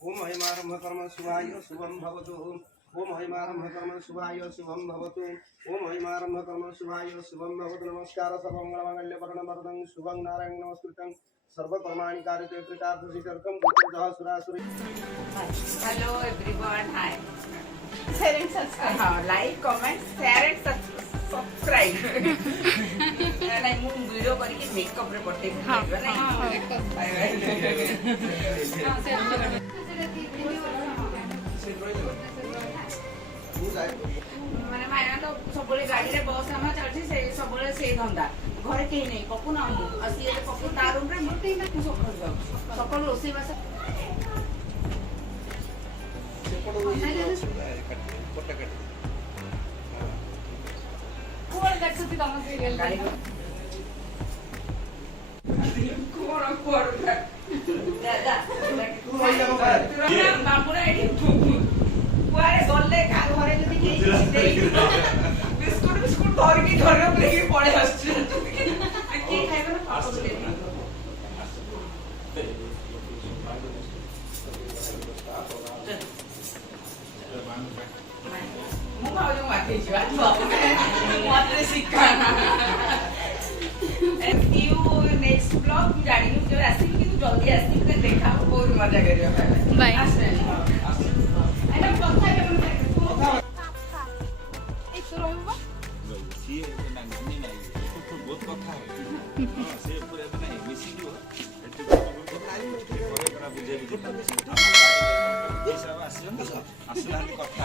ओम महिमारंभ कर्म शुभाय शुभम भवतु। ओम महिमारंभ कर्म शुभाय शुभम भवतु। ओम महिमारंभ कर्म शुभाय शुभम भवतु। नमस्कार सर्वमंगलमांगल्य वरणवरदं शुभं नारायण नमस्कृतं सर्वकर्माणि कारयते कृतार्थसिद्ध्यर्थं बुद्धिदः सुरासुरी। Hello everyone, hi. Share and subscribe, हाँ, like comment share and subscribe. नहीं मु वीडियो करके मेकअप रे पट्टे हां बाय बाय। माने मायना तो सबले गाड़ी रे बस हम चलछि से सबले से धंदा घरे के नहीं पप्पू ना मु असी पप्पू ता रूम रे मोटे ना तू सखल जाऊ सकल रोसी बास कोण देखती तम सीरियल गाड़ी कोण दादा बाबूरा एडी कुआरे गले का घरे जदी के बिस्कुट बिस्कुट धर के घर पे पड़े आछी के खाइबो ना पापा ले मु भाव जो माथे जीवा मते सिखा एंड यू नेक्स्ट ब्लॉग जानी जो आसी कि तू जल्दी आसी के देखा बहुत मजा करियो बाय एंड କଥା के मन एक तो रहबो सी ना नानी नाही बहुत কথা से पूरे नहीं मिसी दियो एते কথা आई करे करा बुझे भी सब आसियो ना आसला কথা